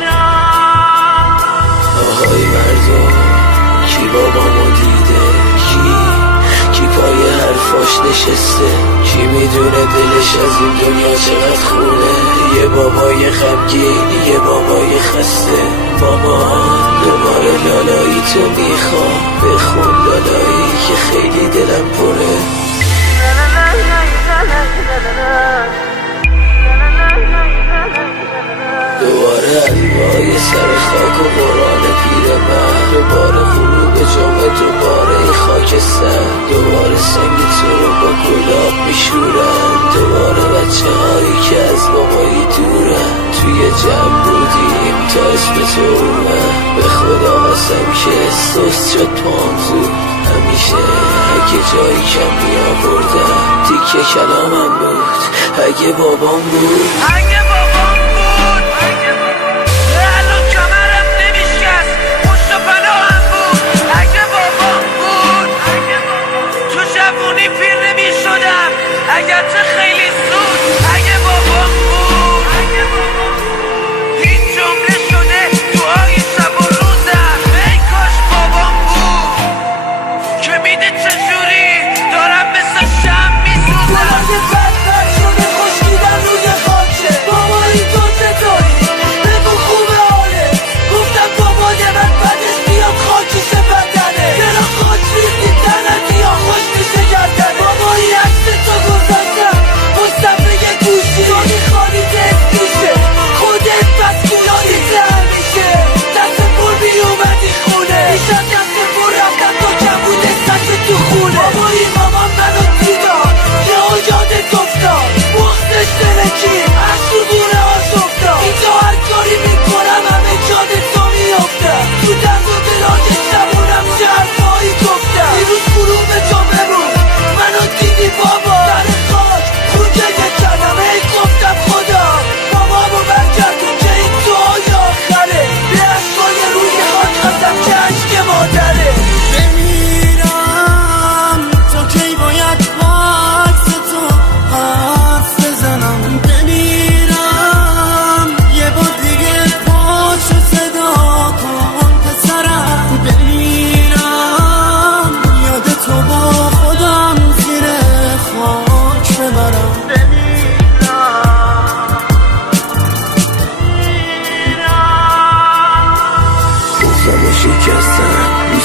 بمیرم بابامو دیده؟ کی پای حرفاش نشسته؟ کی میدونه دلش از این دنیا چقدر خونه؟ یه بابای غمگین، یه بابای خسته. مامان دوباره لالایی تو میخوام، بخون لالایی که خیلی دلم پره. دوباره الوای سر خاک و قرآن پیرمرد، دوباره غروب جمعه، دوباره این خاکستر، دوباره سنگ تو رو با گلاب میشورن، دوباره بچه هایی که از بابایی دورن. توی جمع بودیم تا اسم تو اومد، به خدا قسم که سست شد پام زود. همیشه اگه جایی کم میآوردم تیکه کلامم بود، اگه بابام بود، اگه بابام بود، الان کمرم نمیشکست، پشت و پناهم بود. اگه بابام بود، تو جوونی پیر نمیشدم، اگرچه خیلی زود. اگه بابام بود، این جمله شده دعای شب و روزم. ای کاش بابام بود که میده چجوری دارم مثل شم میسوزم.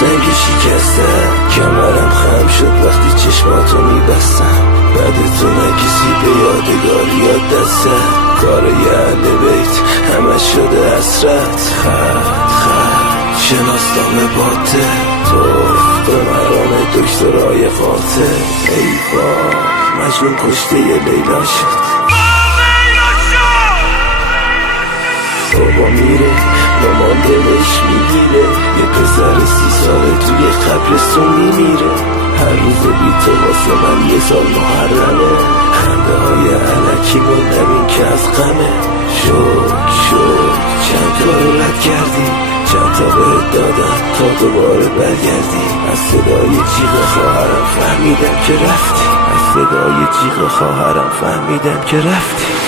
سنگ شکستم، کمرم خم شد وقتی چشماتو میبستم. بعد تو نه کسی به یادگاریات دستم، کار یه اهل بیت همه شده حسرت. خط شناسنامه باته، تو به مرام دکترای قاطع. ای بابا مجنون کشته یه لیلا شد. بابا میره، مامان دلش میگیره، یه پسر 30 ساله توی قبرستون میمیره. هر روز بی تو واسه من یه سال محرمه، خنده های علکی موندم این که از غمه. شک چند تا رو رد کردی، چند تا بهت دادم تا دوباره برگردی. از صدای جیغ خواهرم فهمیدم که رفتی، از صدای جیغ خواهرم فهمیدم که رفتی.